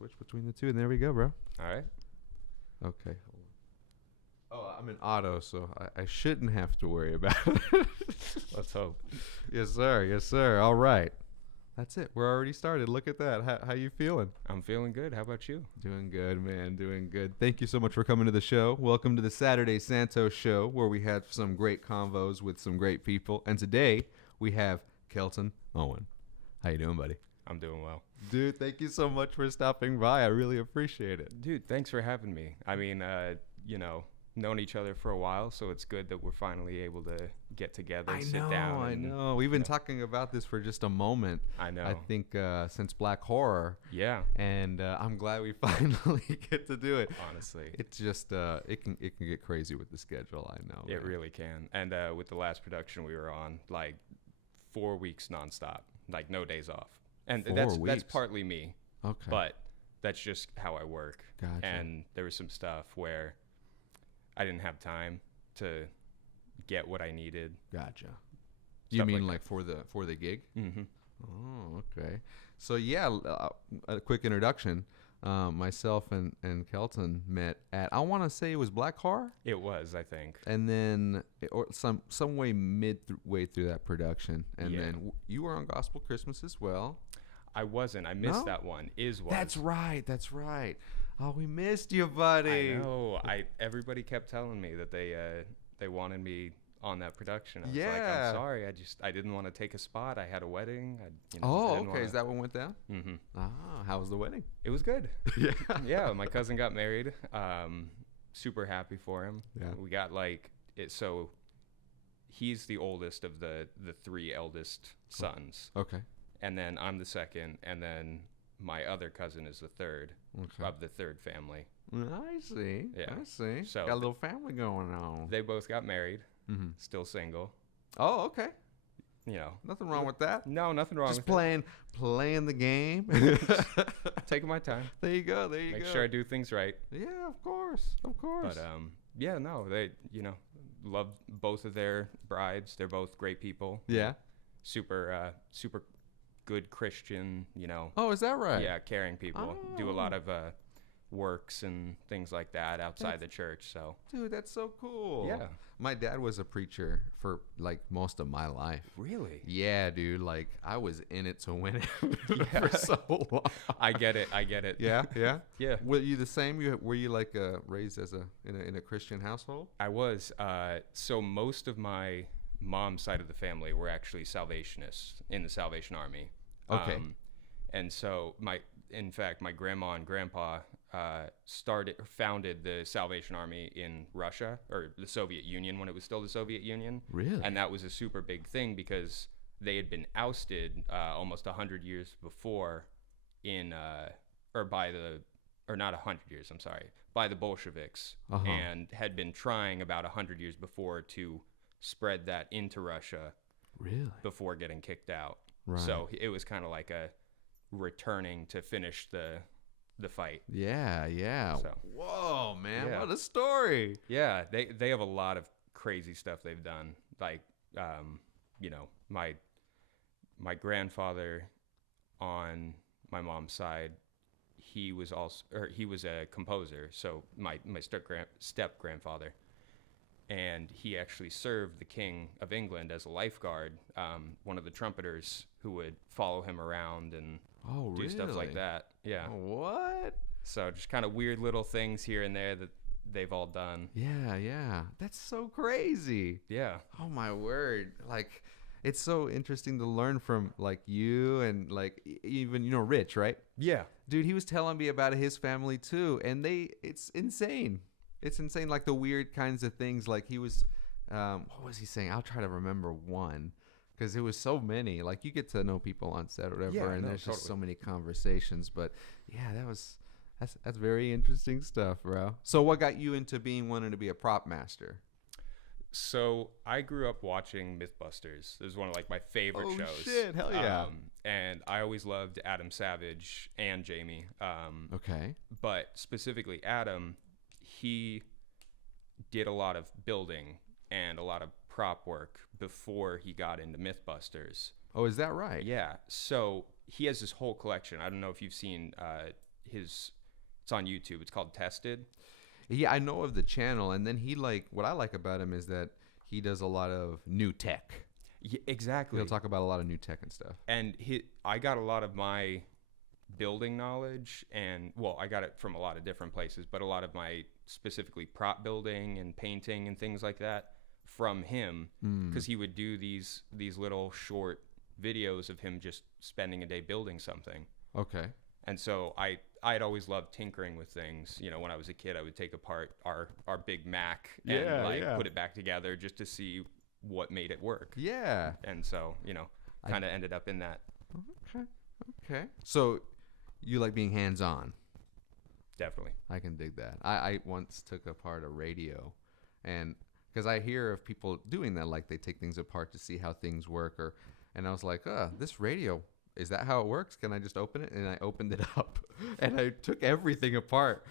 switch between the two, and there we go, bro. All right. Okay. Oh, I'm in auto, so I shouldn't have to worry about it. Let's hope. Yes, sir. Yes, sir. All right. That's it. We're already started. Look at that. How you feeling? I'm feeling good. How about you? Doing good, man. Doing good. Thank you so much for coming to the show. Welcome to the Saturday Santos show, where we have some great convos with some great people. And today we have Kelton Owen. How you doing, buddy? I'm doing well. Dude, thank you so much for stopping by. I really appreciate it. Dude, thanks for having me. I mean, known each other for a while, so it's good that we're finally able to get together, sit down. I know. We've been talking about this for just a moment. I know. I think since Black Horror. Yeah. And I'm glad we finally get to do it. Honestly. It's just, it can get crazy with the schedule, I know. It man. really can. And with the last production we were on, like 4 weeks nonstop, like no days off. And 4 that's weeks? partly me. Okay. But that's just how I work. Gotcha. And there was some stuff where I didn't have time to get what I needed. Gotcha. You Stuff mean like like for the gig? Mm-hmm. Oh, okay. So yeah, a quick introduction. Myself and Kelton met at, I want to say it was Black Horror, It was, I think. and then or some way way through that production, and Yeah. then you were on Gospel Christmas as well. I wasn't. I missed No? that one. Was. That's right. That's right. Oh, we missed you, buddy. I know. Everybody kept telling me that they wanted me on that production. I was like, Yeah. I'm sorry. I didn't want to take a spot. I had a wedding. Oh, okay. Is that what went down? Mm-hmm. Ah, how was the wedding? It was good. Yeah. Yeah, my cousin got married. Super happy for him. Yeah. We got like it. So he's the oldest of the three eldest sons, Okay. and then I'm the second, and then my other cousin is the third Okay. of the third family. I see. Yeah. I see. So Got a little family going on. They both got married. Mm-hmm. Still single. Oh, okay. You know, Nothing wrong with that. no, nothing wrong Just with playing the game. it. Taking my time. There you go. There you Make go. sure I do things right. Yeah, of course. Of course. But yeah, no, they love both of their brides. They're both great people. yeah. Super good Christian. Oh, is that right? Yeah, caring people. Do a Oh. lot of works and things like that outside the church. So Dude, that's so cool. Yeah. My dad was a preacher for like most of my life. really, Yeah, dude. Like I was in it to win it Yeah. for so long. I get it. Yeah, yeah. Yeah. Were you the same? Were you like raised as in a Christian household? I was. So most of my mom's side of the family were actually Salvationists in the Salvation Army. Okay. And so in fact, my grandma and grandpa founded the Salvation Army in Russia, or the Soviet Union when it was still the Soviet Union. Really? And that was a super big thing because they had been ousted almost 100 years before not 100 years, I'm sorry, by the Bolsheviks, Uh-huh. and had been trying about 100 years before to spread that into Russia Really? before getting kicked out. Right. So it was kind of like a returning to finish the fight. Yeah, yeah. So. Whoa, man. Yeah. What a story. Yeah, they have a lot of crazy stuff they've done. Like, my grandfather on my mom's side, he was a composer. So my step grandfather, and he actually served the King of England as a lifeguard, one of the trumpeters who would follow him around and Oh, do really? stuff like that. Yeah. What? So just kind of weird little things here and there that they've all done. Yeah, yeah. That's so crazy. Yeah. Oh my word. Like it's so interesting to learn from like you and like even Rich, right? Yeah. Dude, he was telling me about his family too, and it's insane. It's insane, like the weird kinds of things. Like he was what was he saying? I'll try to remember one. Because it was so many. Like you get to know people on set or whatever, Yeah, and no, there's just totally. so many conversations. But yeah, that's very interesting stuff, bro. So what got you into wanting to be a prop master? So I grew up watching Mythbusters. It was one of like my favorite Oh, shows. shit, hell yeah. And I always loved Adam Savage and Jamie. Okay. But specifically Adam, he did a lot of building and a lot of prop work before he got into Mythbusters. Oh, is that right? Yeah. So he has this whole collection. I don't know if you've seen it's on YouTube. It's called Tested. Yeah, I know of the channel, and then he what I like about him is that he does a lot of new tech. Yeah, exactly. He'll talk about a lot of new tech and stuff. And I got a lot of my building knowledge, and well, I got it from a lot of different places, but a lot of my specifically prop building and painting and things like that from him, because he would do these little short videos of him just spending a day building something. Okay. And so I'd always loved tinkering with things. You know, when I was a kid, I would take apart our Big Mac and put it back together just to see what made it work. Yeah. And so, you know, kind of ended up in that. Okay. So you like being hands-on. Definitely. I can dig that. I once took apart a radio, and because I hear of people doing that, like they take things apart to see how things work, and I was like, this radio, is that how it works? Can I just open it? And I opened it up, and I took everything apart,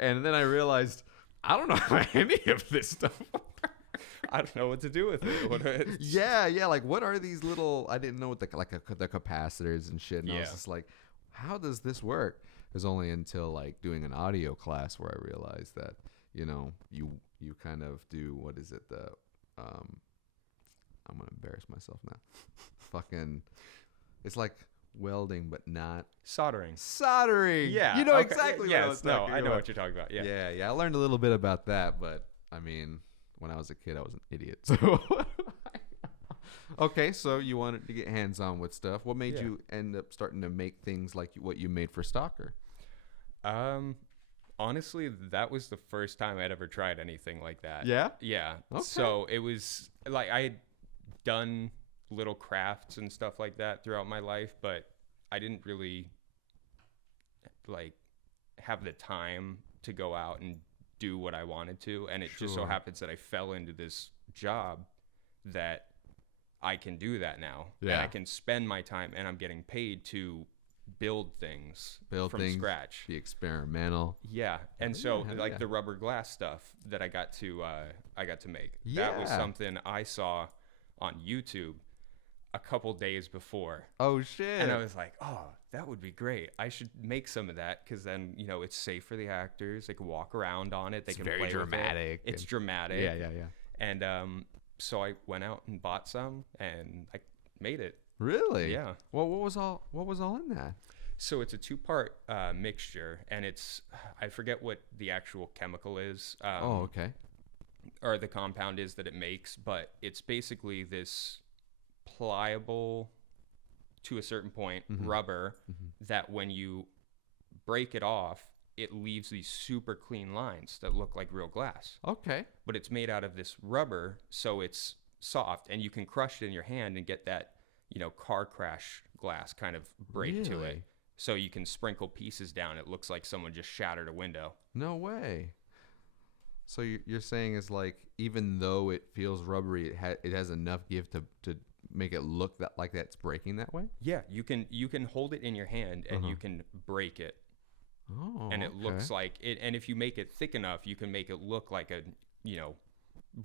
and then I realized I don't know how any of this stuff works. I don't know what to do with it. Yeah. Like, what are these little? I didn't know what the capacitors and shit. And I was just like, how does this work? It was only until like doing an audio class where I realized that you kind of do, what is it? I'm gonna embarrass myself now. Fucking, it's like welding, but not soldering. Yeah, you know exactly. Yeah, what I was talking I know about. what you're talking about. Yeah. I learned a little bit about that, but I mean, when I was a kid, I was an idiot. So, okay, so you wanted to get hands-on with stuff. What made you end up starting to make things like what you made for Stalker? Honestly, that was the first time I'd ever tried anything like that. Yeah? Yeah. Okay. So it was like I had done little crafts and stuff like that throughout my life, but I didn't really like have the time to go out and do what I wanted to, and it just so happens that I fell into this job that I can do that now. And I can spend my time, and I'm getting paid to build things from scratch. Be experimental. Yeah. And so the rubber glass stuff that I got to make. That was something I saw on YouTube a couple days before. Oh shit. And I was like, oh, that would be great. I should make some of that, because then, you know, it's safe for the actors. They can walk around on it. They can very play dramatic. With it. It's dramatic. Yeah. And so I went out and bought some, and I made it. Really? Yeah. Well, what was all in that? So it's a 2-part mixture, and I forget what the actual chemical is. Okay. Or the compound is that it makes, but it's basically this pliable, to a certain point, rubber that when you break it off, it leaves these super clean lines that look like real glass. Okay. But it's made out of this rubber, so it's soft, and you can crush it in your hand and get that, you know, car crash glass kind of break to it. So you can sprinkle pieces down. It looks like someone just shattered a window. No way. So you're saying is like, even though it feels rubbery, it has enough give to make it look like that's breaking that way? Yeah, you can hold it in your hand, and you can break it. Oh, and it looks like it. And if you make it thick enough, you can make it look like a, you know,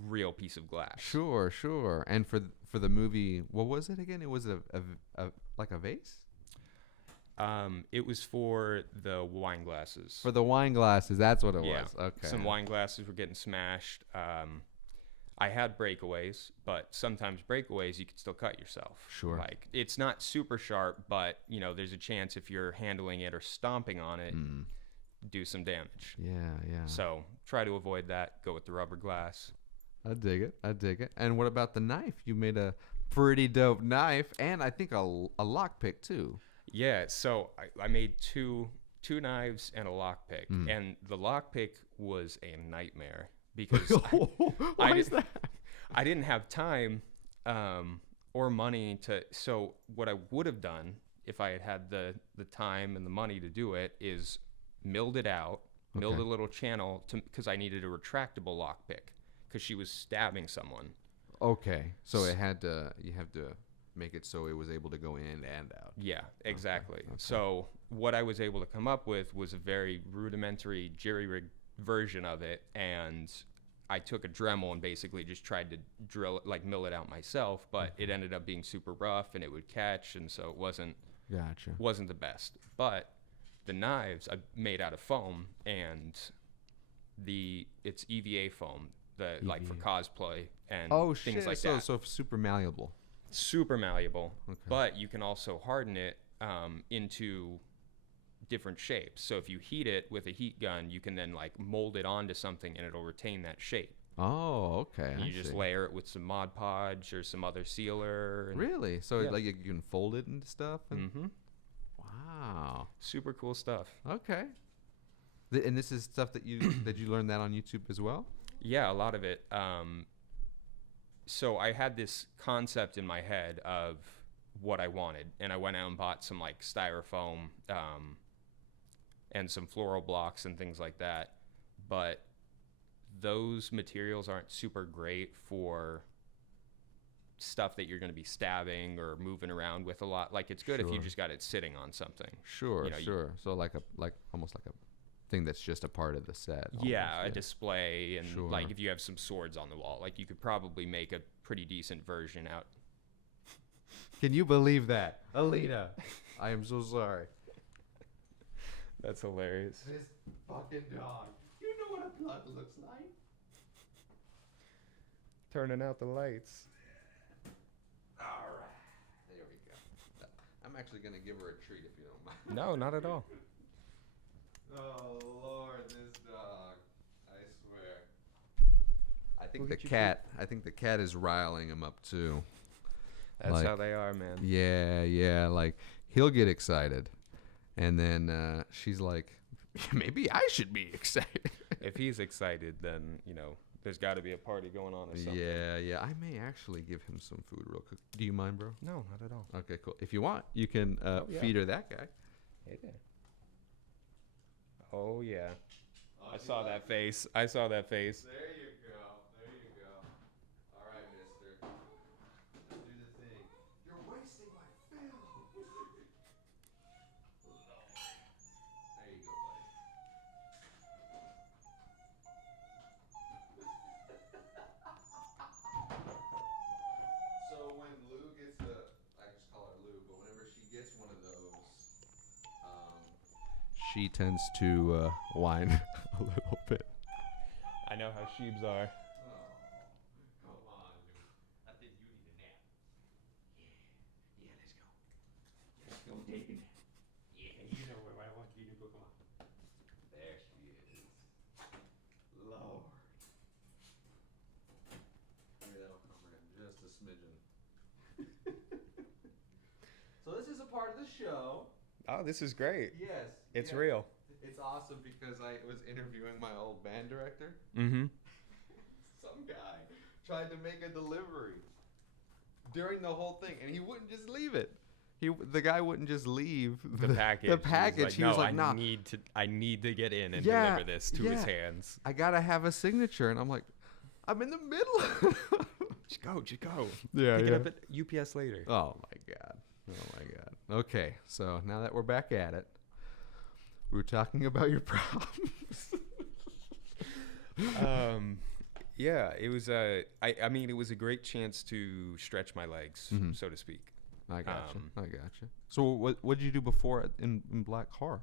real piece of glass. Sure. And for the movie, what was it again? It was a like a vase? It was for the wine glasses. For the wine glasses, that's what it was. Okay. Some wine glasses were getting smashed. I had breakaways, but sometimes breakaways you can still cut yourself. Sure. Like, it's not super sharp, but you know, there's a chance if you're handling it or stomping on it, do some damage. Yeah. So try to avoid that. Go with the rubber glass. I dig it. And what about the knife? You made a pretty dope knife, and I think a lockpick too. Yeah. So I made two knives and a lockpick, and the lockpick was a nightmare. Because Why is that? I didn't have time or money to. So what I would have done if I had had the time and the money to do it is milled it out, milled a little channel because I needed a retractable lockpick because she was stabbing someone. Okay, so you have to make it so it was able to go in and out. Yeah, exactly. Okay. So what I was able to come up with was a very rudimentary jerry-rig version of it, and I took a Dremel and basically just tried to mill it out myself, but it ended up being super rough and it would catch, and so it wasn't the best. But the knives I made out of foam, and it's EVA foam, like for cosplay and Oh things shit! like So that. so super malleable. Super malleable, Okay. but you can also harden it into different shapes. So if you heat it with a heat gun, you can then like mold it onto something and it'll retain that shape. Oh, okay. And I you just see. layer it with some Mod Podge or some other sealer. And Really? So Yeah. like you can fold it into stuff. And, Mm-hmm. Wow. Super cool stuff. Okay. And this is stuff that you that you learned that on YouTube as well. Yeah, a lot of it. So I had this concept in my head of what I wanted, and I went out and bought some like styrofoam and some floral blocks and things like that. But those materials aren't super great for stuff that you're going to be stabbing or moving around with a lot. Like, it's good if you Sure. just got it sitting on something. Sure, You know, you- sure. So like almost like a thing that's just a part of the set. Yeah, almost, a display, and Sure. like if you have some swords on the wall, like you could probably make a pretty decent version out. Can you believe that, Alita? I am so sorry. That's hilarious. This fucking dog. You know what a plug looks like? Turning out the lights. All right. There we go. I'm actually gonna give her a treat if you don't mind. No, not at all. Oh Lord, this dog! I swear. I think Look the at you, cat. I think the cat is riling him up too. That's Like- how they are, man. Yeah, yeah. Like he'll get excited, and then she's like, "Maybe I should be excited." If he's excited, then, you know, there's got to be a party going on or something. Yeah, yeah. I may actually give him some food real quick. Do you mind, bro? No, not at all. Okay, cool. If you want, you can yeah. feed her that guy. Hey there. Oh, yeah. I saw that face. I saw that face. There you go. There you go. All right, mister. Let's do the thing. You're wasting my film. There you go, buddy. So when Lou gets I just call her Lou, but whenever she gets one of those, she tends to whine a little bit. I know how sheeps are. Oh, come on, Lou. I think you need a nap. Yeah, let's go. Let's go take a nap. Yeah, you know where I want you to go. Come on. There she is. Lord. Maybe that'll come in just a smidgen. So this is a part of the show. Oh, this is great. Yes. It's yes. real. It's awesome because I was interviewing my old band director. Mm-hmm. Some guy tried to make a delivery during the whole thing, and he wouldn't just leave it. The guy wouldn't just leave The package. The package. He was like, no, "Nah, I need to get in and Yeah, deliver this to his yeah. hands. I gotta have a signature." And I'm like, "I'm in the middle." Just go. Yeah, Pick yeah. it up at UPS later. Oh my god. Oh my god. Okay, so now that we're back at it, we were talking about your problems. Yeah, it was I mean, it was a great chance to stretch my legs, Mhm. so to speak. I gotcha. So what did you do before in Black Car?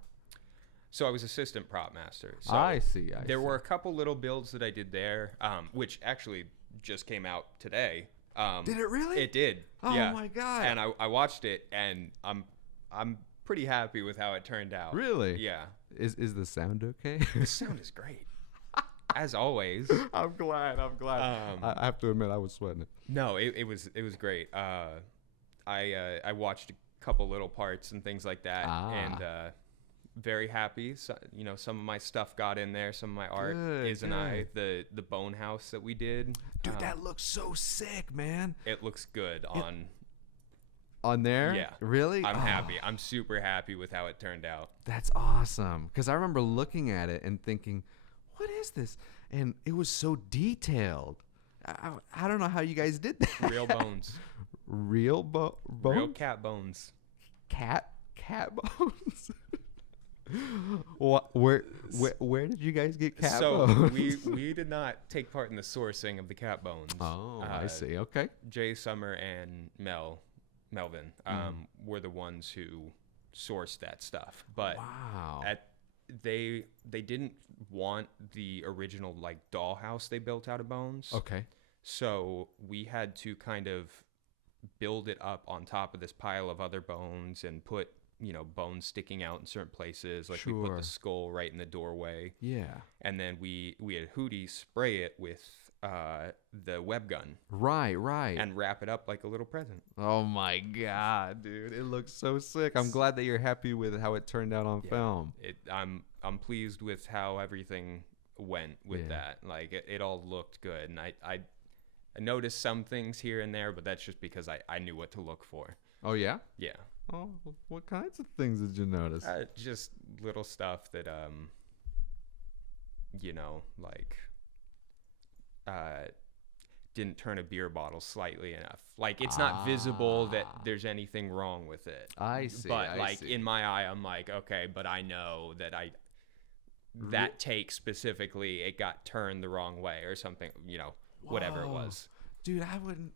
So I was assistant prop master. So I see. there were a couple little builds that I did there, which actually just came out today. Did it really? It did. Oh yeah. my god. And I watched it, and I'm pretty happy with how it turned out. Really? Yeah. Is the sound okay? The sound is great, as always. I'm glad. I have to admit I was sweating it. No, it was great. I watched a couple little parts and things like that, and very happy. So, you know, some of my stuff got in there. Some of my art Good, and I the bone house that we did. Dude, that looks so sick, man. It looks good On there? Yeah. Really? I'm Oh, happy. I'm super happy with how it turned out. That's awesome. Because I remember looking at it and thinking, what is this? And it was so detailed. I don't know how you guys did that. Real bones. Real bones? Real cat bones. Cat bones? Where did you guys get cat bones? we did not take part in the sourcing of the cat bones. Oh, I see. Okay. Jay Summer and Melvin were the ones who source that stuff. But Wow. they didn't want the original like dollhouse they built out of bones. Okay. So we had to kind of build it up on top of this pile of other bones and put, bones sticking out in certain places. Like we put Sure. the skull right in the doorway. Yeah. And then we had Hootie spray it with the web gun Right. Right. and wrap it up like a little present. Oh my God, dude! It looks so sick. I'm glad that you're happy with how it turned out on film. I'm pleased with how everything went with Yeah. that. Like it all looked good, and I noticed some things here and there, but that's just because I knew what to look for. Oh yeah. Yeah, Oh, what kinds of things did you notice? just little stuff that like didn't turn a beer bottle slightly enough. Like it's not visible that there's anything wrong with it. I see. But I like see. in my eye, I'm like, okay, but I know that that take specifically, it got turned the wrong way or something, whatever it Whoa. was. Dude, I wouldn't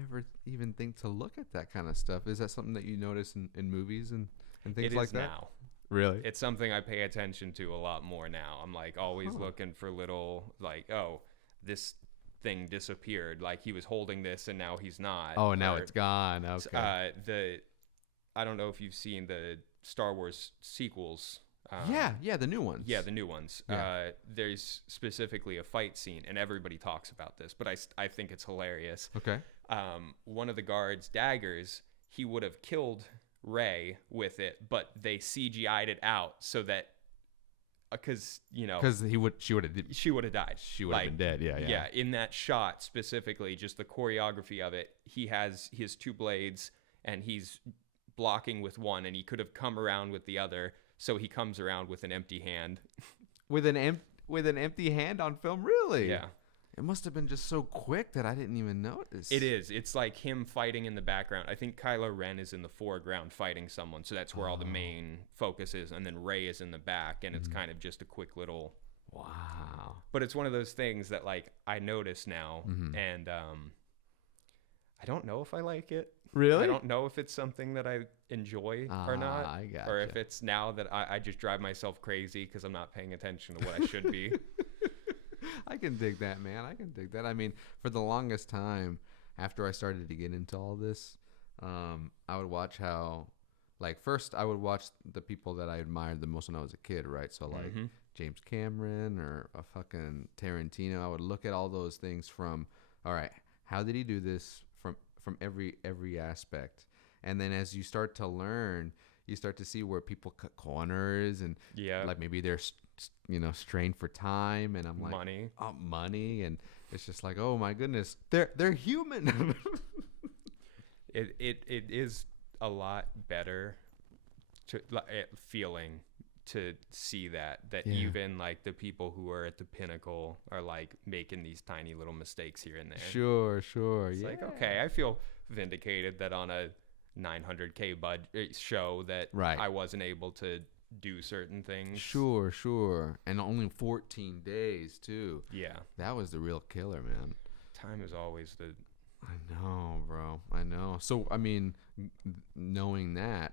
ever even think to look at that kind of stuff. Is that something that you notice in movies and things It like is that? now. Really? It's something I pay attention to a lot more now. I'm like always looking for little like, oh, this thing disappeared. Like he was holding this and now he's not. Oh, now it's gone. Okay. I don't know if you've seen the Star Wars sequels. Yeah, the new ones. Yeah, the new ones. Yeah. There's specifically a fight scene, and everybody talks about this, but I think it's hilarious. Okay. One of the guards' daggers, he would have killed Rey with it, but they CGI'd it out so that, because Because she would have she would have died. She would have been dead. Yeah. Yeah, in that shot specifically, just the choreography of it, he has his two blades, and he's blocking with one, and he could have come around with the other. So he comes around with an empty hand. With an empty hand on film, really? Yeah. It must have been just so quick that I didn't even notice. It is. It's like him fighting in the background. I think Kylo Ren is in the foreground fighting someone, so that's where all the main focus is, and then Rey is in the back, and it's kind of just a quick little. Wow. But it's one of those things that like I notice now, and I don't know if I like it. Really? I don't know if it's something that I enjoy or not, I gotcha. or if it's now that I just drive myself crazy because I'm not paying attention to what I should be. I can dig that, man. I can dig that. I mean, for the longest time, after I started to get into all this, I would watch how, like, first I would watch the people that I admired the most when I was a kid, right? So, like, James Cameron or a fucking Tarantino. I would look at all those things from, all right, how did he do this from every aspect? And then as you start to learn, you start to see where people cut corners and like maybe they're strained for time, and I'm like money, and it's just like, oh my goodness, they're human. It is a lot better to feeling to see that even like the people who are at the pinnacle are like making these tiny little mistakes here and there. Sure. It's like, okay, I feel vindicated that on a $900K budget show that I wasn't able to do certain things. Sure. And only 14 days too. Yeah. That was the real killer, man. Time is always the... I know, bro. I know. So, I mean, knowing that,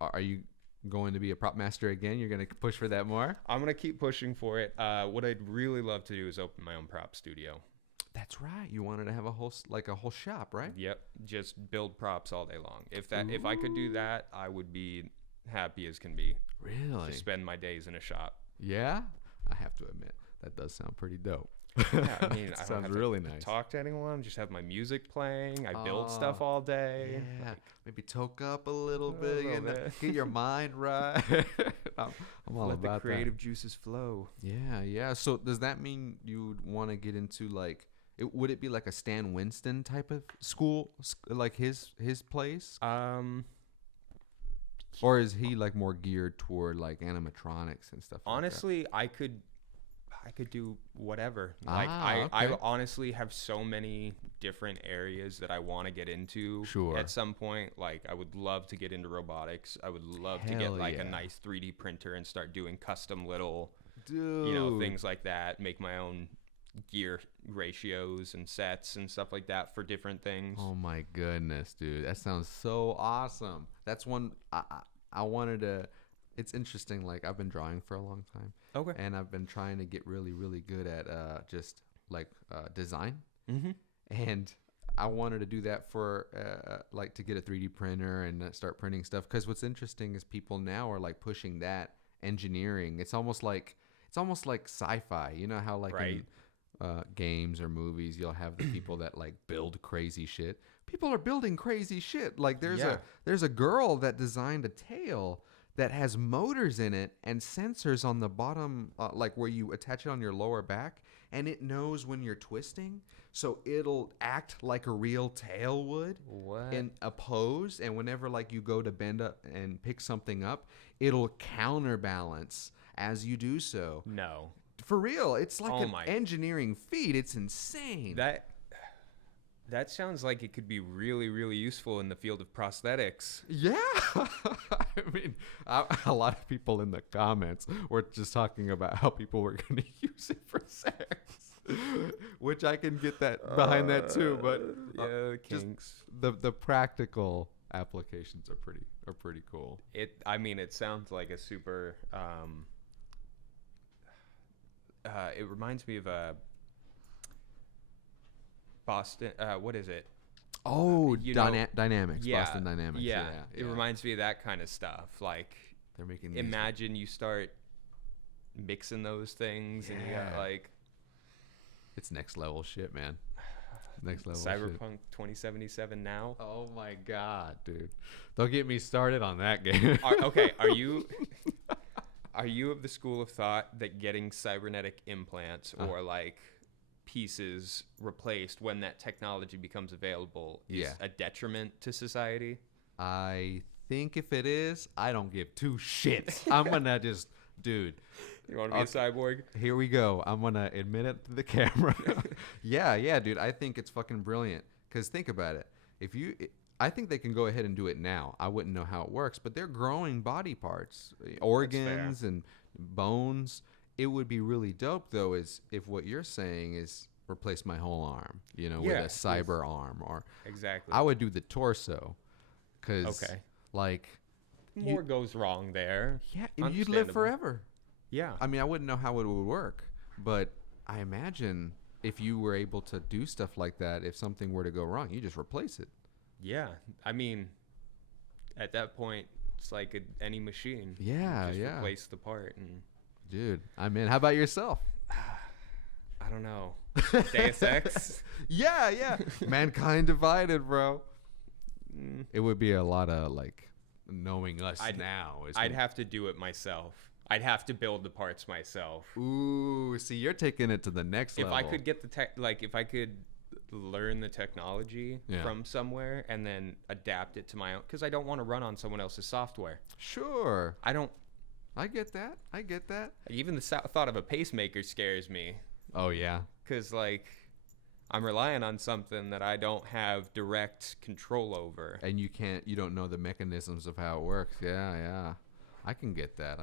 are you going to be a prop master again? You're going to push for that more? I'm going to keep pushing for it. What I'd really love to do is open my own prop studio. That's right. You wanted to have a whole shop, right? Yep. Just build props all day long. If I could do that, I would be happy as can be. Really? To spend my days in a shop. Yeah? I have to admit, that does sound pretty dope. Yeah, I mean, I don't sounds have really to nice. Talk to anyone. Just have my music playing. I build stuff all day. Yeah, Like, maybe toke up a little bit, get your mind right. I'm all let about the creative juices flow. that. Yeah. So does that mean you would want to get into like? Would it be like a Stan Winston type of school, like his place? Or is he like more geared toward like animatronics and stuff? Honestly, I could do whatever. Like I honestly have so many different areas that I want to get into. Sure. At some point, like I would love to get into robotics. I would love to get like a nice 3D printer and start doing custom little, things like that. Make my own gear ratios and sets and stuff like that for different things. Oh my goodness, dude, that sounds so awesome. That's one I wanted to. It's interesting. Like I've been drawing for a long time, Okay. and I've been trying to get really, really good at just like design. Mm-hmm. And I wanted to do that for like to get a 3D printer and start printing stuff. Because what's interesting is people now are like pushing that engineering. It's almost like sci-fi. You know how like Right. in games or movies you'll have the people that like build crazy shit. People are building crazy shit. Like Yeah. there's a girl that designed a tail that has motors in it and sensors on the bottom, like where you attach it on your lower back, and it knows when you're twisting, so it'll act like a real tail would What? in a pose. And whenever like you go to bend up and pick something up, it'll counterbalance as you do so. No. For real, it's like Oh an my- engineering feat. It's insane. That sounds like it could be really, really useful in the field of prosthetics. Yeah. I mean, a lot of people in the comments were just talking about how people were going to use it for sex, which I can get that behind that too. But yeah, just kinks. the practical applications are pretty cool. I mean, it sounds like a super. It reminds me of a Boston. What is it? Oh, you know, Dynamics, Yeah, Boston Dynamics. Yeah, Yeah, it reminds me of that kind of stuff. Like, they're making these. imagine you start mixing those things, and you got Yeah. like It's next level shit, man. Next level shit. Cyberpunk 2077 now. Oh my god, dude! Don't get me started on that game. Okay, are you of the school of thought that getting cybernetic implants or like pieces replaced when that technology becomes available is a detriment to society? I think if it is, I don't give two shits. I'm gonna just, dude. You want to be a cyborg? Here we go. I'm gonna admit it to the camera. yeah, dude. I think it's fucking brilliant. Cause think about it. I think they can go ahead and do it now. I wouldn't know how it works, but they're growing body parts, organs, and bones. It would be really dope, though, is if what you're saying is replace my whole arm, with a cyber arm, or Exactly. I would do the torso, because like more goes wrong there. Yeah, you'd live Understandable. forever. Yeah. I mean, I wouldn't know how it would work, but I imagine if you were able to do stuff like that, if something were to go wrong, you just replace it. Yeah. I mean, at that point, it's like any machine. Yeah, Just yeah. replace the part. And Dude, I'm in. How about yourself? I don't know. Deus Ex? Yeah. Mankind divided, bro. Mm, It would be a lot of like knowing us now. I'd have to do it myself. I'd have to build the parts myself. Ooh, see, you're taking it to the next If level. I could get if I could learn the technology from somewhere and then adapt it to my own, because I don't want to run on someone else's software. Sure. I don't. I get that. Even the thought of a pacemaker scares me, Oh, yeah. because like I'm relying on something that I don't have direct control over. And you don't know the mechanisms of how it works. Yeah. I can get that.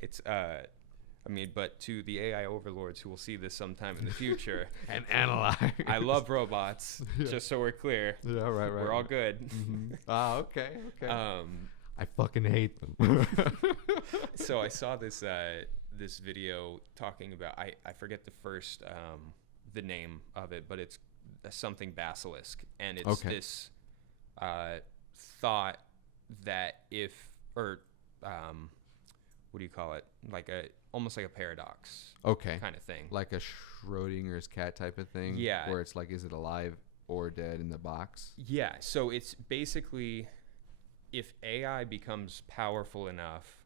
It's I mean, but to the AI overlords who will see this sometime in the future, And analyze. I love robots. Just so we're clear, Yeah, right. we're all good. Ah, okay. I fucking hate them. So I saw this this video talking about I forget the name of it, but it's something basilisk, and it's this thought that what do you call it? Like almost like a paradox. Okay. Kind of thing. Like a Schrodinger's cat type of thing. Yeah. Where it's like, is it alive or dead in the box? Yeah. So it's basically, if AI becomes powerful enough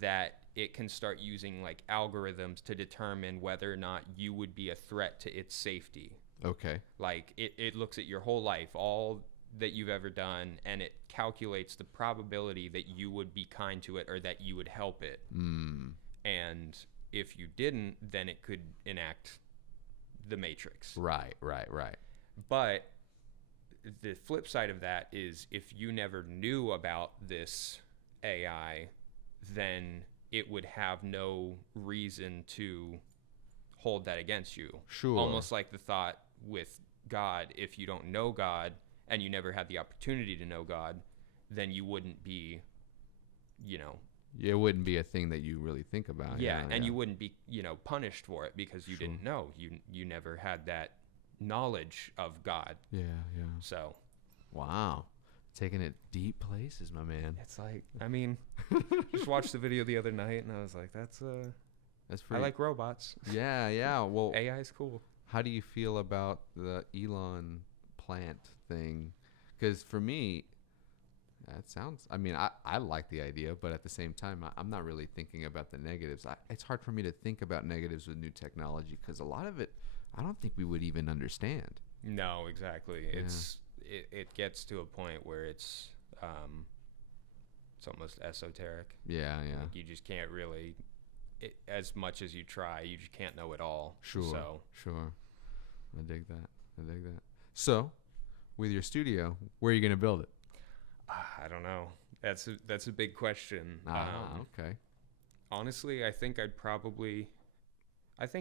that it can start using like algorithms to determine whether or not you would be a threat to its safety. Okay. Like it looks at your whole life, all that you've ever done, and it calculates the probability that you would be kind to it or that you would help it. And if you didn't, then it could enact the Matrix. Right. But the flip side of that is, if you never knew about this AI, then it would have no reason to hold that against you. Sure. Almost like the thought with God: if you don't know God and you never had the opportunity to know God, then you wouldn't be you know, It wouldn't be a thing that you really think about. yeah, and yeah. you wouldn't be, punished for it because you Sure. didn't know. You never had that knowledge of God. Yeah, yeah. So Wow. Taking it deep places, my man. it's like, I mean, just watched the video the other night and I was like, That's I pretty. like robots. Yeah, yeah. Well, AI is cool. how do you feel about the Elon plant thing? Because for me, that sounds. I mean, I like the idea, but at the same time, I'm not really thinking about the negatives. It's hard for me to think about negatives with new technology because a lot of it, I don't think we would even understand. No, exactly. Yeah. It gets to a point where it's almost esoteric. Yeah, yeah. Like you just can't really, as much as you try, you just can't know it all. Sure. So Sure. I dig that. I dig that. So, with your studio, where are you going to build it? I don't know. That's a big question. Okay. Honestly, I think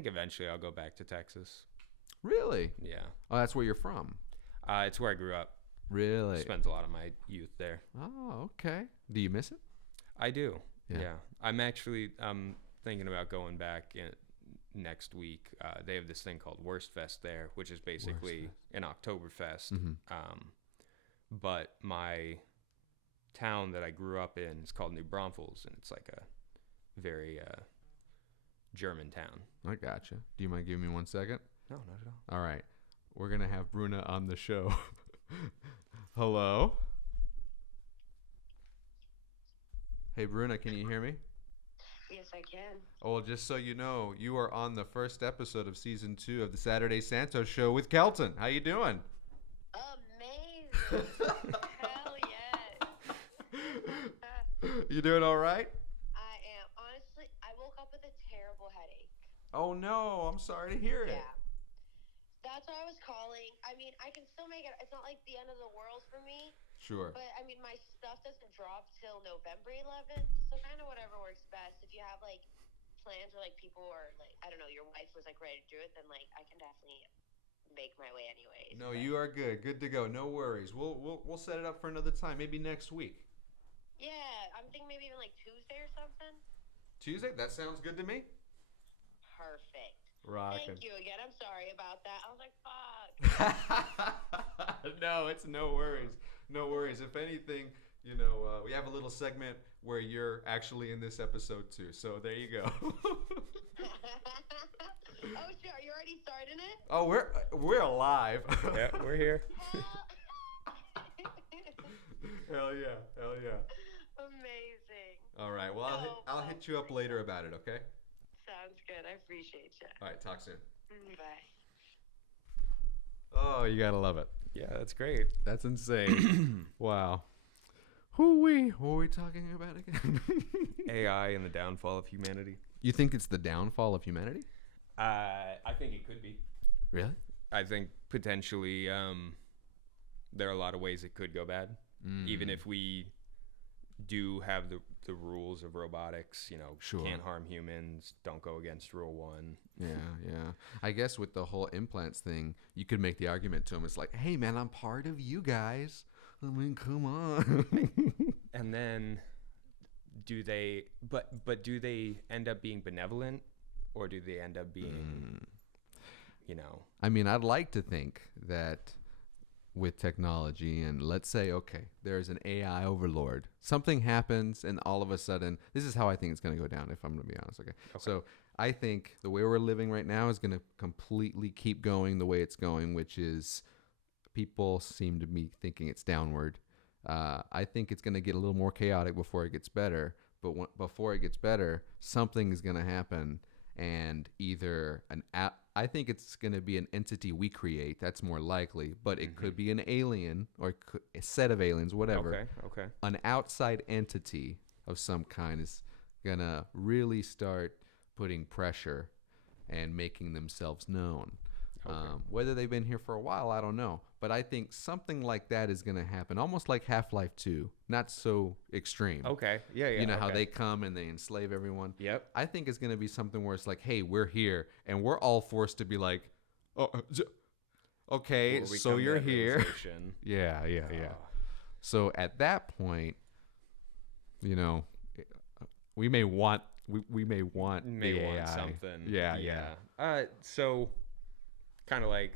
eventually I'll go back to Texas. Really? Yeah. Oh, that's where you're from. It's where I grew up. Really? Spent a lot of my youth there. Oh, okay. Do you miss it? I do. Yeah. Yeah. I'm actually thinking about going back next week. They have this thing called Worst Fest there, which is basically an Oktoberfest. Mm-hmm. But my town that I grew up in is called New Braunfels, and it's like a very German town. I gotcha. Do you mind giving me 1 second? No, not at all. All right. We're going to have Bruna on the show. Hello? Hey, Bruna, can you hear me? Yes, I can. Oh, well, just so you know, you are on the first episode of season 2 of the Saturday Santos show with Kelton. How you doing? Amazing. Hell yes. You doing all right? I am. Honestly, I woke up with a terrible headache. Oh, no. I'm sorry to hear it. Yeah. That's why I was calling. I mean, I can still make it. It's not like the end of the world for me. Sure. But, I mean, my stuff doesn't drop till November 11th. So kind of whatever works best. If you have, like, plans or, like, people or, like, I don't know, your wife was, like, ready to do it, then, like, I can definitely make my way anyways. No, but you are good. Good to go. No worries. We'll set it up for another time. Maybe next week. Yeah, I'm thinking maybe even, like, Tuesday or something. Tuesday? That sounds good to me. Perfect. Rockin'. Thank you again. I'm sorry about that. I was like, fuck. No, it's no worries. No worries. If anything, we have a little segment where you're actually in this episode too. So there you go. Oh shit, are you already starting it? Oh, we're alive. Yeah, we're here. Hell yeah. Hell yeah. Amazing. All right. Well, I'll hit you up later about it, okay? Sounds good. I appreciate you. All right, talk soon. Bye. Oh, you got to love it. Yeah, that's great. That's insane. Wow. What were we talking about again? AI and the downfall of humanity. You think it's the downfall of humanity? I think it could be. Really? I think potentially there are a lot of ways it could go bad. Even if we do have the rules of robotics, Sure. Can't harm humans, don't go against rule 1. Yeah. I guess with the whole implants thing, you could make the argument to him. It's like, hey, man, I'm part of you guys. I mean, come on. And then do they end up being benevolent, or do they end up being, I mean, I'd like to think that with technology, and let's say, okay, there's an AI overlord. Something happens, and all of a sudden, this is how I think it's going to go down, if I'm going to be honest, okay? So I think the way we're living right now is going to completely keep going the way it's going, which is people seem to be thinking it's downward. I think it's going to get a little more chaotic before it gets better, but before it gets better, something is going to happen, and either I think it's going to be an entity we create. That's more likely, but it could be an alien or a set of aliens, whatever. Okay. An outside entity of some kind is going to really start putting pressure and making themselves known. Okay. Whether they've been here for a while, I don't know. But I think something like that is going to happen, almost like Half-Life 2. Not so extreme. Okay. Yeah. You know how they come and they enslave everyone? Yep. I think it's going to be something where it's like, hey, we're here. And we're all forced to be like, oh, okay, Will we so come to you're that here. realization? Yeah. Oh. So at that point, we may want we may want may the want AI. something. Yeah. So kind of like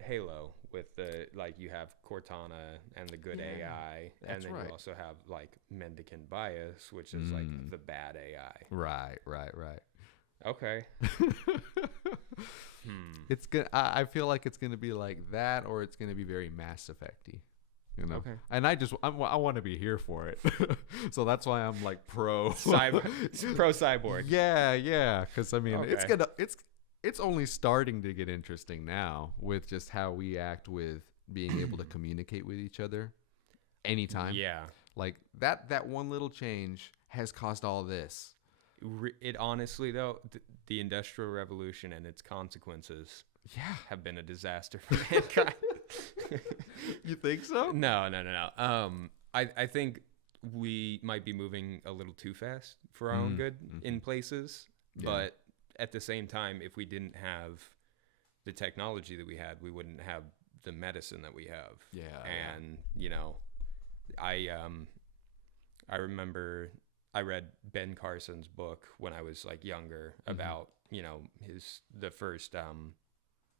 Halo with the like you have Cortana and the good Yeah, AI, and that's then right. you also have like mendicant bias, which is like the bad AI. Right. Okay. It's gonna. I feel like it's gonna be like that, or it's gonna be very Mass Effecty. You know. Okay. And I want to be here for it, so that's why I'm like pro Pro cyborg. Yeah. Because I mean, Okay. it's only starting to get interesting now with just how we act with being able to communicate with each other anytime. Yeah. Like that one little change has caused all this. It honestly though, the Industrial Revolution and its consequences Yeah. have been a disaster for mankind. You think so? No. I think we might be moving a little too fast for our own good in places. Yeah. But at the same time, if we didn't have the technology that we had, we wouldn't have the medicine that we have. Yeah. And, you know, I remember I read Ben Carson's book when I was like younger about, you know, the first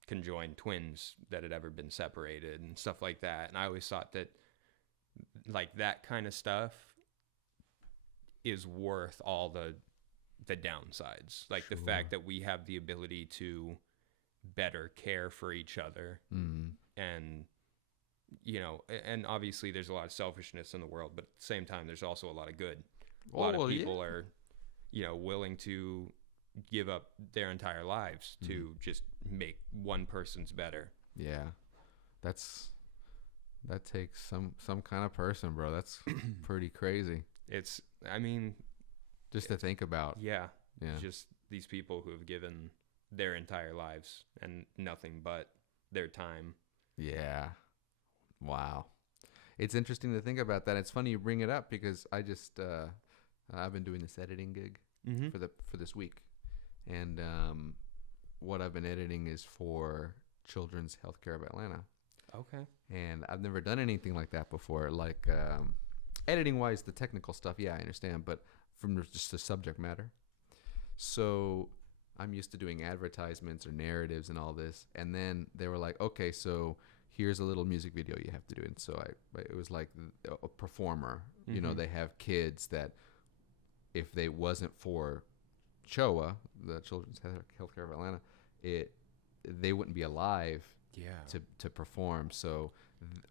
conjoined twins that had ever been separated and stuff like that. And I always thought that like that kind of stuff is worth all the downsides. Like the fact that we have the ability to better care for each other. And you know, and obviously there's a lot of selfishness in the world, but at the same time there's also a lot of good. A lot of people are, you know, willing to give up their entire lives to just make one person's better. Yeah. That takes some kind of person, bro. That's pretty crazy. It's, I mean, just to think about. Yeah. Yeah. Just these people who have given their entire lives and nothing but their time. Yeah. Wow. It's interesting to think about that. It's funny you bring it up because I just I've been doing this editing gig for this week, and what I've been editing is for Children's Healthcare of Atlanta. Okay. And I've never done anything like that before. Like editing wise, the technical stuff, yeah, I understand, but from just the subject matter. So I'm used to doing advertisements or narratives and all this, and then they were like, okay, so here's a little music video you have to do. And so it was like a performer. You know, they have kids that if they wasn't for CHOA, the Children's Healthcare of Atlanta, they wouldn't be alive to perform. So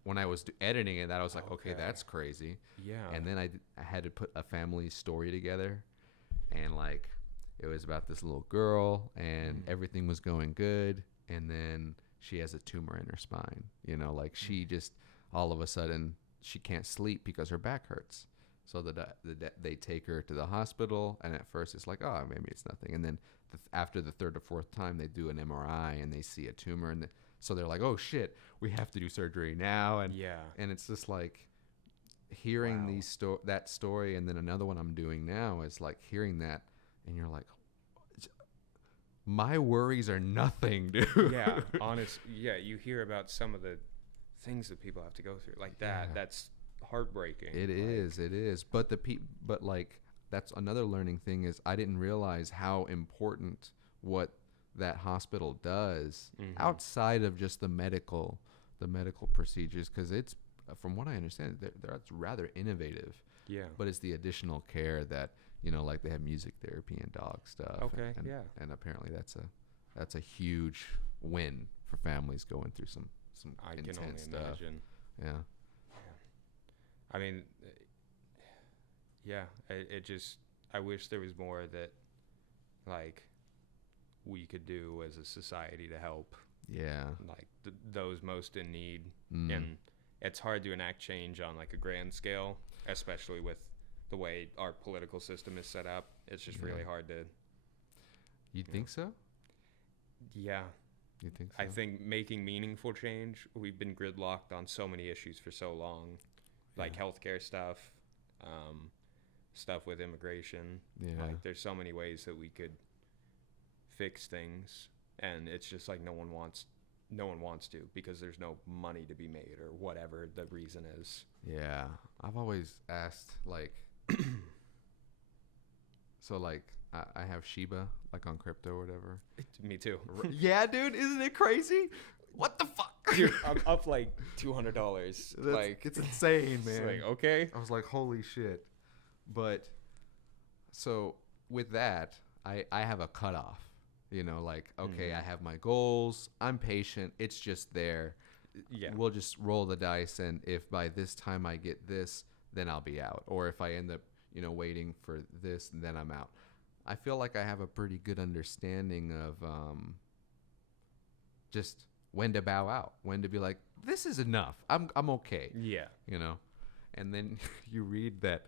when I was editing it, I was like, okay, that's crazy. Yeah. And then I had to put a family story together, and like it was about this little girl, and everything was going good, and then she has a tumor in her spine. You know, like she just all of a sudden she can't sleep because her back hurts. So they take her to the hospital, and at first it's like, oh, maybe it's nothing. And then after the third or fourth time, they do an MRI and they see a tumor, and so they're like, oh shit, we have to do surgery now. And and it's just like hearing that story, and then another one I'm doing now is like hearing that, and you're like, my worries are nothing, dude. Yeah, honest. Yeah, you hear about some of the things that people have to go through, like that. That's heartbreaking. It is. But but like that's another learning thing is I didn't realize how important what that hospital does outside of just the medical procedures, because it's from what I understand, that's rather innovative. Yeah. But it's the additional care that, you know, like they have music therapy and dog stuff. Okay. And apparently that's a huge win for families going through some intense can only stuff. Imagine. Yeah. I mean, it just, I wish there was more that, like, we could do as a society to help. Yeah. Like, those most in need. And it's hard to enact change on, like, a grand scale, especially with the way our political system is set up. It's just really hard to... You think so? Yeah. You think so? I think making meaningful change, we've been gridlocked on so many issues for so long. Like healthcare stuff, stuff with immigration. Yeah. Like there's so many ways that we could fix things, and it's just like no one wants to because there's no money to be made or whatever the reason is. Yeah. I've always asked, like, So like I have Shiba like on crypto or whatever. Me too. Yeah, dude, isn't it crazy? What the fuck? Dude, I'm up like $200. Like it's insane, it's man. like, okay. I was like, holy shit. But so with that, I have a cutoff. You know, like, okay, I have my goals. I'm patient. It's just there. Yeah. We'll just roll the dice, and if by this time I get this, then I'll be out. Or if I end up, waiting for this, then I'm out. I feel like I have a pretty good understanding of just when to bow out, when to be like, this is enough. I'm okay. Yeah. And then you read that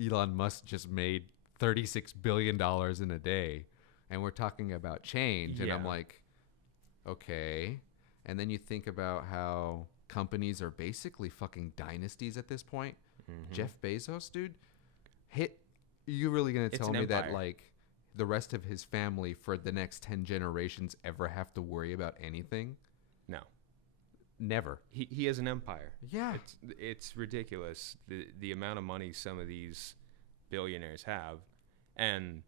Elon Musk just made $36 billion in a day, and we're talking about change. And I'm like, okay. And then you think about how companies are basically fucking dynasties at this point. Jeff Bezos, dude, you really gonna tell me that like the rest of his family for the next 10 generations ever have to worry about anything? No. Never. He has an empire. Yeah. It's ridiculous the amount of money some of these billionaires have. And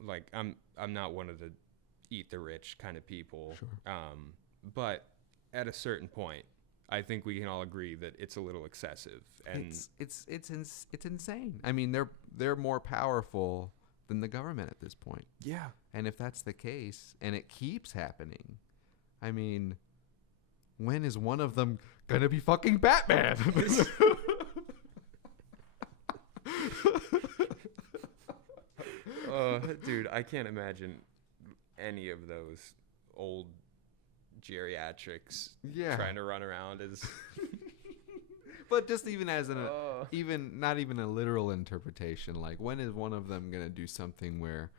like I'm not one of the eat the rich kind of people. Sure. But at a certain point, I think we can all agree that it's a little excessive. And it's insane. I mean, they're more powerful than the government at this point. yeah. And if that's the case, and it keeps happening, I mean, when is one of them gonna be fucking Batman? Dude, I can't imagine any of those old geriatrics trying to run around as But just even as even not even a literal interpretation, like when is one of them gonna do something where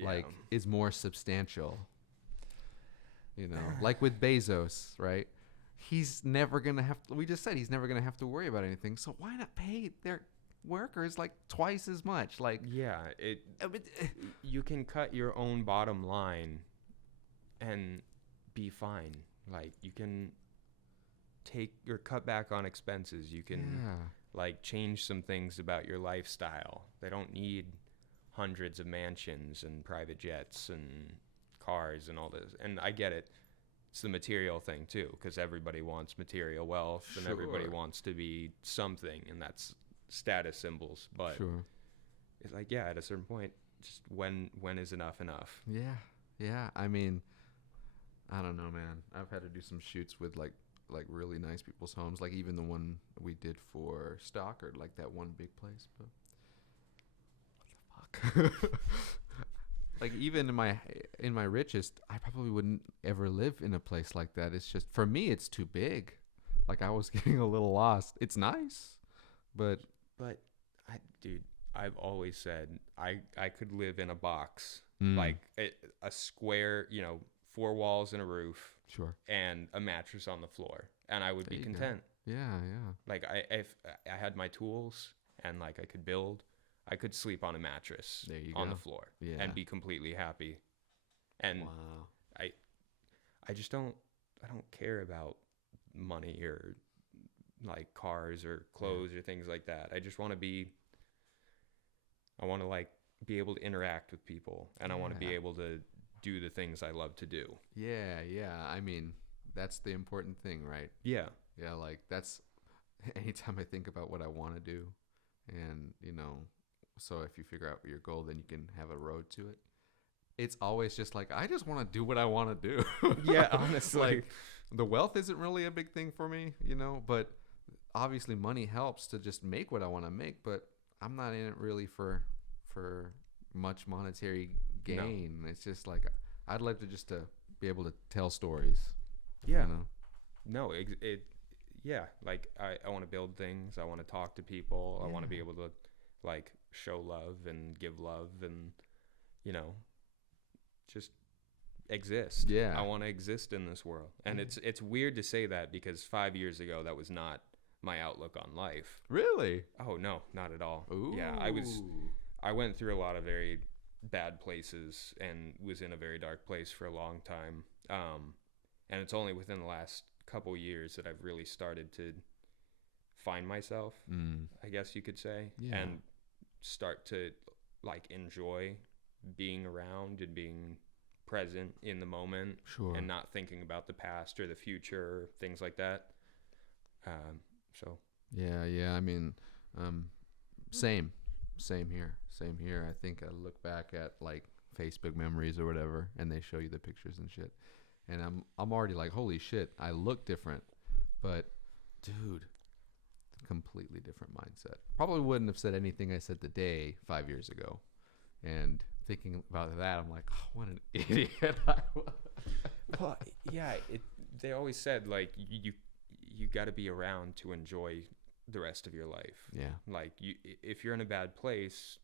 like is more substantial? Like with Bezos, right? He's never gonna have to, we just said he's never gonna have to worry about anything, so why not pay their workers like twice as much? Like you can cut your own bottom line and be fine. Like you can take or cut back on expenses. You can like change some things about your lifestyle. They don't need hundreds of mansions and private jets and cars and all this. And I get it. It's the material thing too, because everybody wants material wealth and everybody wants to be something, and that's status symbols. But it's like, at a certain point, just when is enough? Yeah. I mean, I don't know, man. I've had to do some shoots with like really nice people's homes, like even the one we did for Stockard, like that one big place. But what the fuck? Like even in my richest, I probably wouldn't ever live in a place like that. It's just, for me, it's too big. Like I was getting a little lost. It's nice, but dude, I've always said I could live in a box, like a square, 4 walls and a roof, and a mattress on the floor, and I would be content. Yeah. Like if I had my tools and like I could build, I could sleep on a mattress on the floor and be completely happy. And I just don't care about money or like cars or clothes or things like that. I just want to be like be able to interact with people, and I want to be able to do the things I love to do. Yeah. I mean, that's the important thing, right? Yeah. Like that's anytime I think about what I want to do, and so if you figure out your goal, then you can have a road to it. It's always just like, I just want to do what I want to do. Yeah, honestly. Like the wealth isn't really a big thing for me, but obviously money helps to just make what I want to make, but I'm not in it really for much monetary gain. No. It's just like, I'd like to just to be able to tell stories. Yeah. No, like I want to build things. I want to talk to people. I want to be able to like show love and give love and, just exist. Yeah. I want to exist in this world. And it's weird to say that because 5 years ago, that was not my outlook on life. Really? Oh, no, not at all. Ooh. Yeah, I went through a lot of very bad places and was in a very dark place for a long time. And it's only within the last couple years that I've really started to find myself, I guess you could say. Yeah. And start to like enjoy being around and being present in the moment, Sure. and not thinking about the past or the future, things like that. So Yeah. I mean, same here. Same here. I think I look back at like Facebook memories or whatever, and they show you the pictures and shit, and I'm already like, holy shit, I look different, but dude, completely different mindset. Probably wouldn't have said anything I said today 5 years ago, and thinking about that, I'm like, oh, what an idiot I was. well, yeah, they always said like you got to be around to enjoy the rest of your life. Yeah. Like if you're in a bad place,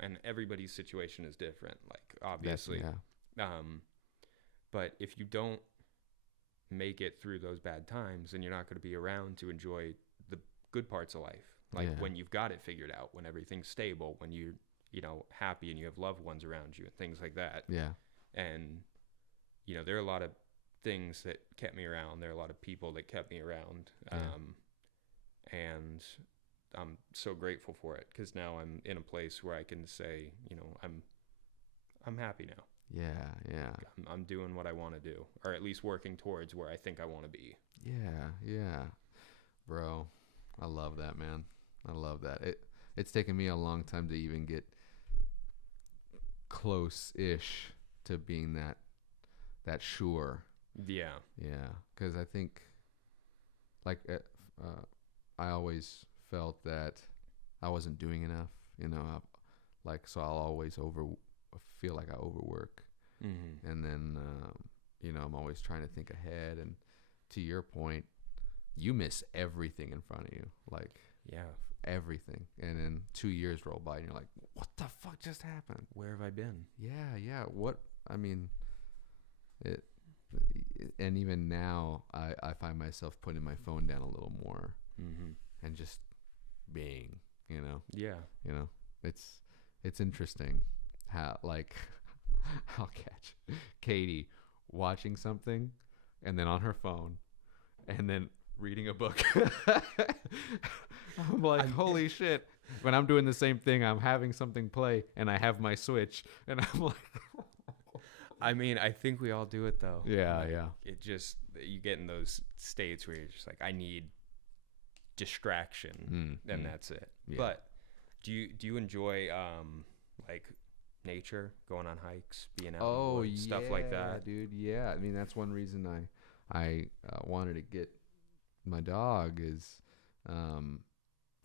and everybody's situation is different, like obviously. Yeah. But if you don't make it through those bad times, then you're not going to be around to enjoy the good parts of life. Like when you've got it figured out, when everything's stable, when you're, happy and you have loved ones around you and things like that. Yeah. And, there are a lot of things that kept me around. There are a lot of people that kept me around. And I'm so grateful for it, because now I'm in a place where I can say, I'm happy now. Yeah. I'm doing what I want to do, or at least working towards where I think I want to be. Yeah. Bro, I love that, man. I love that. It's taken me a long time to even get close-ish to being that sure. Yeah. Because I think, like, I always felt that I wasn't doing enough, so I'll always feel like I overwork. Mm-hmm. And then, I'm always trying to think ahead. And to your point, you miss everything in front of you, like everything. And then 2 years roll by and you're like, what the fuck just happened? Where have I been? Yeah. And even now I find myself putting my phone down a little more. Mm-hmm. And just being, Yeah. It's interesting how, like, I'll catch Katie watching something and then on her phone and then reading a book. I'm like, holy shit. When I'm doing the same thing, I'm having something play and I have my Switch and I'm like, I mean, I think we all do it though. Yeah. It just, you get in those states where you're just like, I need distraction, and that's it. Yeah. But do you enjoy like nature, going on hikes, being out in the woods, stuff like that? Dude, yeah. I mean, that's one reason I wanted to get my dog is,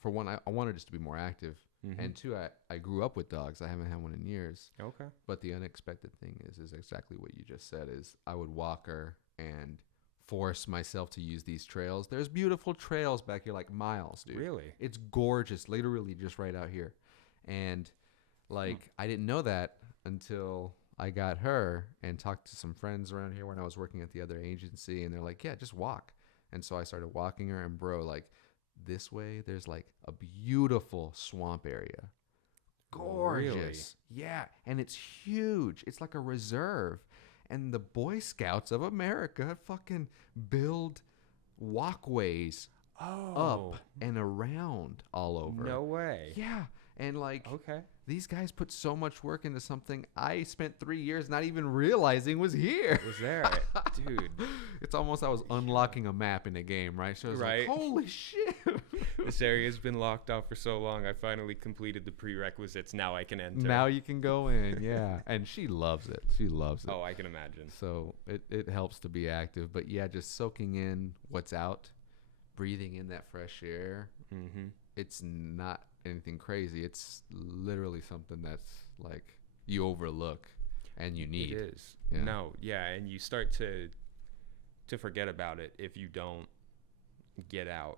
for one, I wanted just to be more active. Mm-hmm. And two, I grew up with dogs. I haven't had one in years. Okay. But the unexpected thing is exactly what you just said, is I would walk her and force myself to use these trails. There's beautiful trails back here, like miles, dude. Really? It's gorgeous, literally just right out here. And like, I didn't know that until I got her and talked to some friends around here when I was working at the other agency, and they're like, yeah, just walk. And so I started walking her, and bro, like, this way there's like a beautiful swamp area. Gorgeous. Really? Yeah, and it's huge. It's like a reserve. And the Boy Scouts of America fucking build walkways up and around all over. No way. Yeah. And like, Okay. these guys put so much work into something I spent 3 years not even realizing was here. Was there, dude? It's almost I was unlocking a map in a game, right? So I was Right. like, holy shit. This area's been locked off for so long. I finally completed the prerequisites. Now I can enter. Now you can go in, yeah. And she loves it. She loves it. Oh, I can imagine. So it helps to be active. But yeah, just soaking in what's out, breathing in that fresh air. Mm-hmm. It's not anything crazy. It's literally something that's like you overlook and you need. It is. Yeah. No, yeah, and you start to forget about it if you don't get out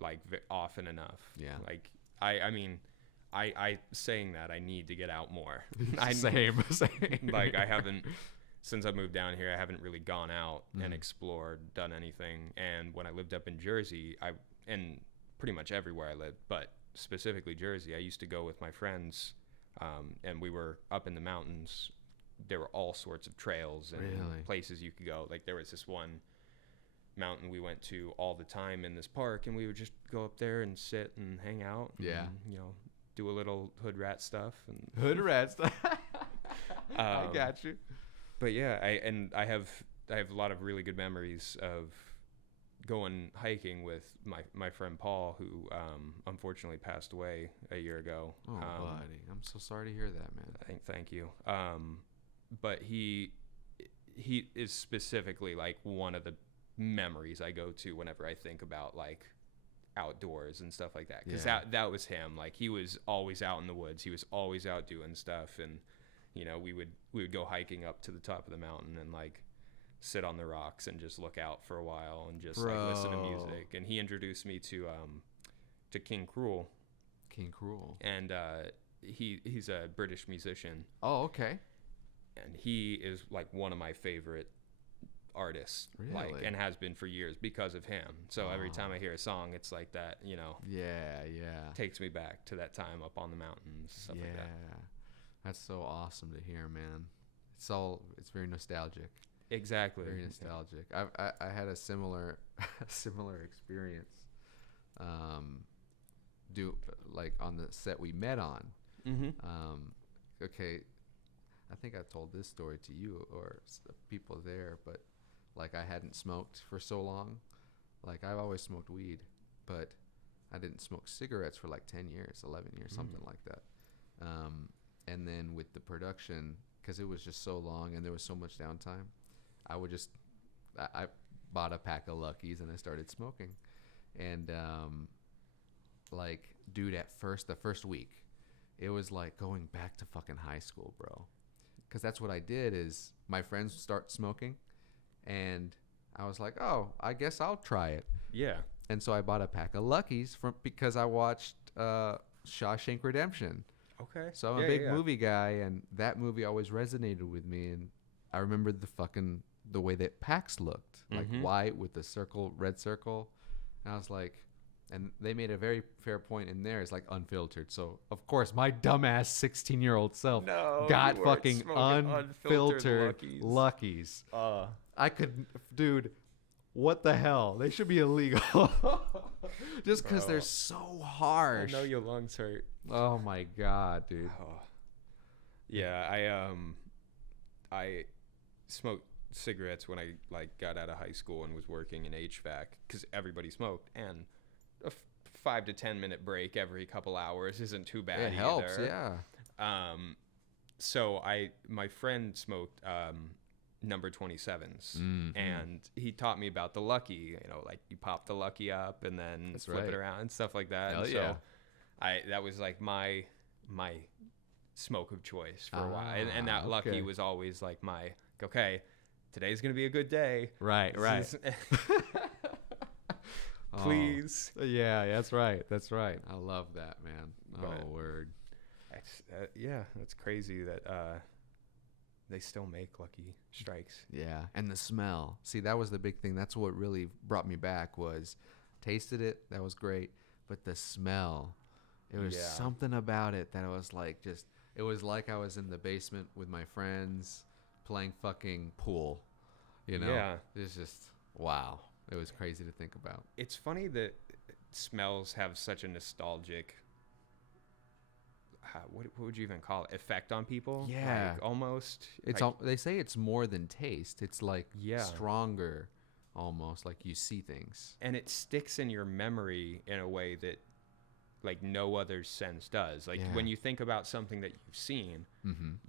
like often enough. Yeah. Like I mean, I saying that I need to get out more. Same. Like I haven't, since I moved down here, I haven't really gone out and explored, done anything. And when I lived up in Jersey, and pretty much everywhere I lived, but specifically Jersey, I used to go with my friends, and we were up in the mountains. There were all sorts of trails and places you could go. Like there was this one mountain we went to all the time in this park, and we would just go up there and sit and hang out. Yeah. And, do a little hood rat stuff. And Hood rats. I got you. But yeah, I have a lot of really good memories of going hiking with my friend Paul, who unfortunately passed away a year ago. Oh, buddy, I'm so sorry to hear that, man. Thank you. But he is specifically like one of the memories I go to whenever I think about like outdoors and stuff like that, because that was him. Like, he was always out in the woods, he was always out doing stuff, and you know, we would go hiking up to the top of the mountain and like sit on the rocks and just look out for a while and just like listen to music. And he introduced me to King Cruel. And he's a British musician. Oh, okay. And he is like one of my favorite artists, Really? like, and has been for years because of him. So every time I hear a song, it's like that, you know. Yeah. Takes me back to that time up on the mountains, stuff like that. That's so awesome to hear, man. It's very nostalgic. Exactly. Very nostalgic. I had a similar experience. Like on the set we met on. Mm-hmm. Okay, I think I told this story to you or people there, but like I hadn't smoked for so long. Like, I've always smoked weed, but I didn't smoke cigarettes for like 10 years, 11 years, something like that. And then with the production, because it was just so long and there was so much downtime, I bought a pack of Luckies and I started smoking. And like, dude, the first week, it was like going back to fucking high school, bro. Because that's what I did. Is my friends start smoking, and I was like, oh, I guess I'll try it. Yeah. And so I bought a pack of Luckies because I watched Shawshank Redemption. Okay. So I'm a big movie guy, and that movie always resonated with me. And I remember the way that packs looked, like white with the circle, red circle. And I was like, and they made a very fair point in there. It's like unfiltered. So of course my dumbass 16-year-old self got fucking unfiltered Luckies. I could, dude. What the hell? They should be illegal. Just because they're so harsh. I know your lungs hurt. Oh my god, dude. Oh. Yeah, I smoked cigarettes when I like got out of high school and was working in HVAC because everybody smoked, and a 5 to 10 minute break every couple hours isn't too bad. It helps, yeah. So my friend smoked number 27s, and he taught me about the Lucky. You know, like you pop the Lucky up and then flip it around and stuff like that. Hell and yeah. So that was like my smoke of choice for a while, and that Lucky was always like my okay. Today's gonna be a good day. Right. Please. Oh, yeah, that's right. I love that, man. But word. That's crazy that they still make Lucky Strikes. Yeah, and the smell. See, that was the big thing. That's what really brought me back. Was tasted it. That was great, but the smell. It was something about it that was like it was like I was in the basement with my friends playing fucking pool. You know? Yeah. It's just wow. It was crazy to think about. It's funny that smells have such a nostalgic, what would you even call it, effect on people? Yeah. Like, almost. They say it's more than taste. It's like stronger, almost, like you see things. And it sticks in your memory in a way that like no other sense does. Like when you think about something that you've seen,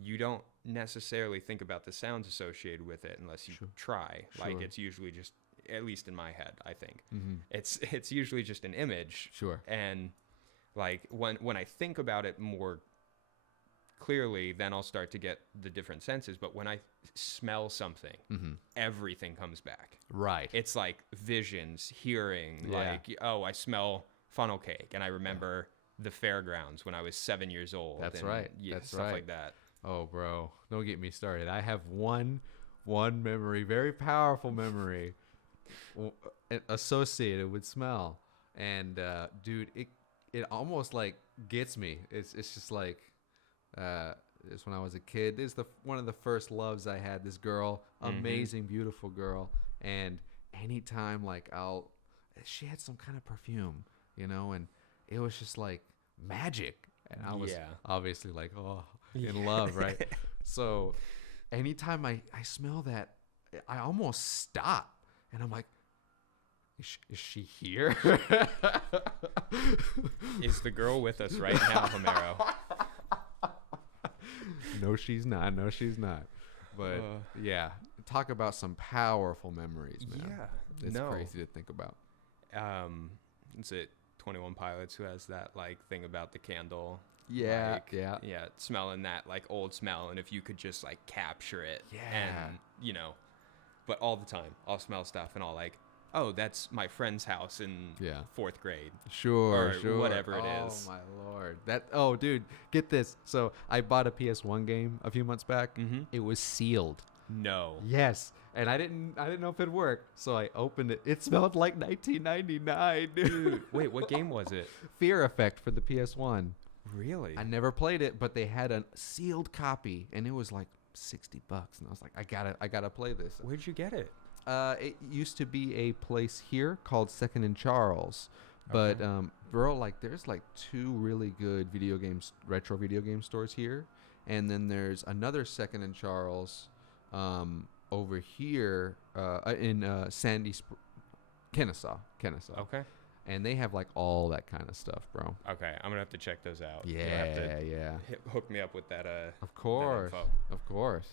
you don't necessarily think about the sounds associated with it unless you try. Like it's usually just, at least in my head, I think it's usually just an image. And like when I think about it more clearly, then I'll start to get the different senses. But when I smell something, everything comes back. Right. It's like visions, hearing, like, oh, I smell funnel cake, and I remember the fairgrounds when I was 7 years old. That's and, right. That's stuff like that. Oh, bro, don't get me started. I have one memory, very powerful memory, associated with smell, and dude, it almost like gets me. It's just like it's when I was a kid. This is one of the first loves I had. This girl, amazing, beautiful girl, and anytime like she had some kind of perfume, you know, and it was just like magic. And I was Yeah. obviously like, oh, in love, right? So anytime I smell that, I almost stop. And I'm like, is she here? Is the girl with us right now, Homero? No, she's not. No, she's not. But yeah, talk about some powerful memories, man. Yeah. It's no. crazy to think about. Is it 21 Pilots who has that like thing about the candle? Yeah, like, yeah. Yeah, smelling that like old smell, and if you could just like capture it, Yeah. and but all the time I'll smell stuff and I'll like, oh, that's my friend's house in fourth grade. Sure, or whatever it is. Oh my lord. Oh dude, get this. So I bought a PS1 game a few months back. Mm-hmm. It was sealed. No. Yes. And I didn't know if it'd work. So I opened it. It smelled like 1999, dude. Wait, what game was it? Fear Effect for the PS1. Really? I never played it, but they had a sealed copy and it was like $60. And I was like, I gotta play this. Where'd you get it? It used to be a place here called Second and Charles, but bro, like there's like 2 really good retro video game stores here, and then there's another Second and Charles over here in Kennesaw. Okay. And they have like all that kind of stuff, bro. Okay, I'm gonna have to check those out. Yeah, You'll have to yeah. hook me up with that. Of course, that info. of course.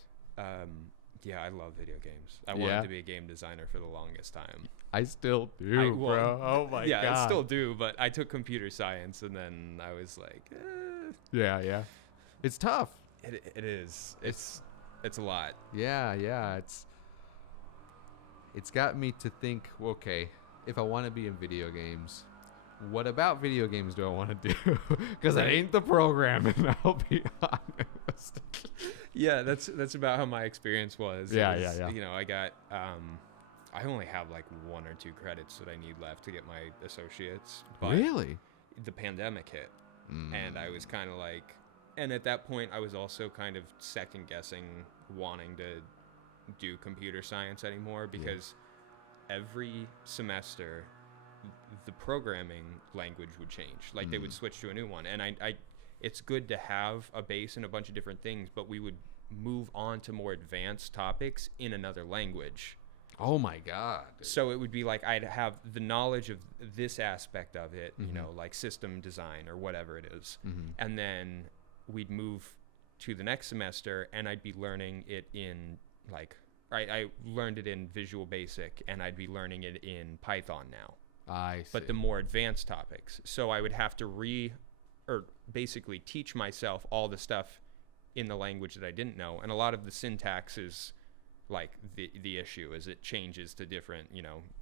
Yeah, I love video games. I wanted to be a game designer for the longest time. I still do, bro. Oh my god. Yeah, I still do, but I took computer science, and then I was like, Yeah. It's tough. It is. It's a lot. Yeah. It's got me to think, okay, if I want to be in video games, what about video games do I want to do? Because I ain't the programming, I'll be honest. Yeah, that's about how my experience was. Yeah. I got I only have like 1 or 2 credits that I need left to get my associates. But Really? the pandemic hit, and I was kind of like, and at that point I was also kind of second guessing wanting to do computer science anymore, because every semester the programming language would change. Like they would switch to a new one, and I it's good to have a base in a bunch of different things, but we would move on to more advanced topics in another language. Oh my god. So it would be like I'd have the knowledge of this aspect of it, like system design or whatever it is. And then we'd move to the next semester and I'd be learning it in like, I learned it in Visual Basic and I'd be learning it in Python now. I see. But the more advanced topics. So I would have to basically teach myself all the stuff in the language that I didn't know. And a lot of the syntax is like the issue is it changes to different,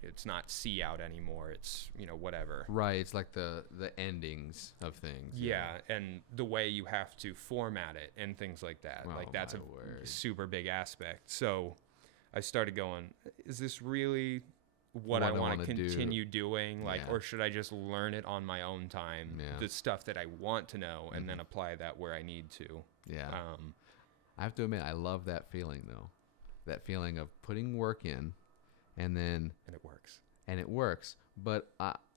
it's not C out anymore. It's, whatever. Right. It's like the endings of things. Yeah. And the way you have to format it and things like that. Oh, like that's a word. super big aspect. So I started going, is this really what I want to continue doing? Like, or should I just learn it on my own time? Yeah. The stuff that I want to know and then apply that where I need to. Yeah. I have to admit, I love that feeling though. That feeling of putting work in and it works. But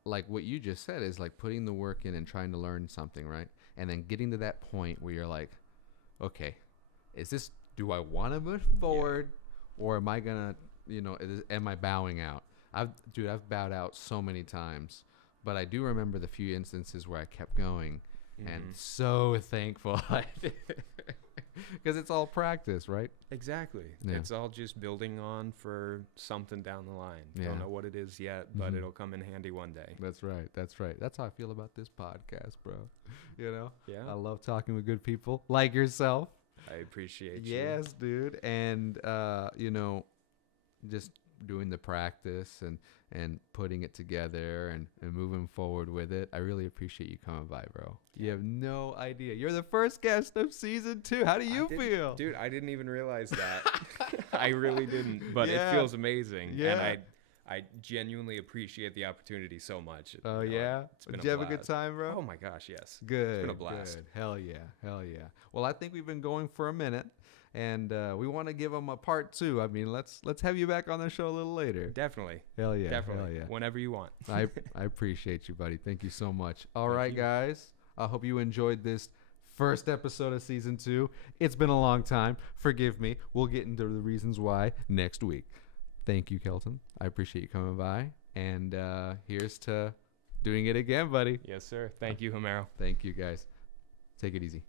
like what you just said is like putting the work in and trying to learn something, right? And then getting to that point where you're like, okay, do I want to move forward or am I gonna, am I bowing out? I've bowed out so many times, but I do remember the few instances where I kept going and so thankful I did. Because it's all practice, right? Exactly. Yeah. It's all just building on for something down the line. Yeah. Don't know what it is yet, but it'll come in handy one day. That's right. That's how I feel about this podcast, bro. Yeah. I love talking with good people like yourself. I appreciate you. Yes, dude. And, just doing the practice and putting it together and moving forward with it. I really appreciate you coming by, bro. You have no idea. You're the first guest of season 2. How do you feel? Dude, I didn't even realize that. I really didn't, but it feels amazing. Yeah. And I genuinely appreciate the opportunity so much. Oh, yeah? Did you have a good time, bro? Oh, my gosh, yes. Good. It's been a blast. Good. Hell yeah. Well, I think we've been going for a minute. And we want to give them a part 2. I mean, let's have you back on the show a little later. Definitely. Hell yeah. Definitely. Hell yeah. Whenever you want. I appreciate you, buddy. Thank you so much. All right, guys. I hope you enjoyed this first episode of season 2. It's been a long time. Forgive me. We'll get into the reasons why next week. Thank you, Kelton. I appreciate you coming by. And here's to doing it again, buddy. Yes, sir. Thank you, Homero. Thank you, guys. Take it easy.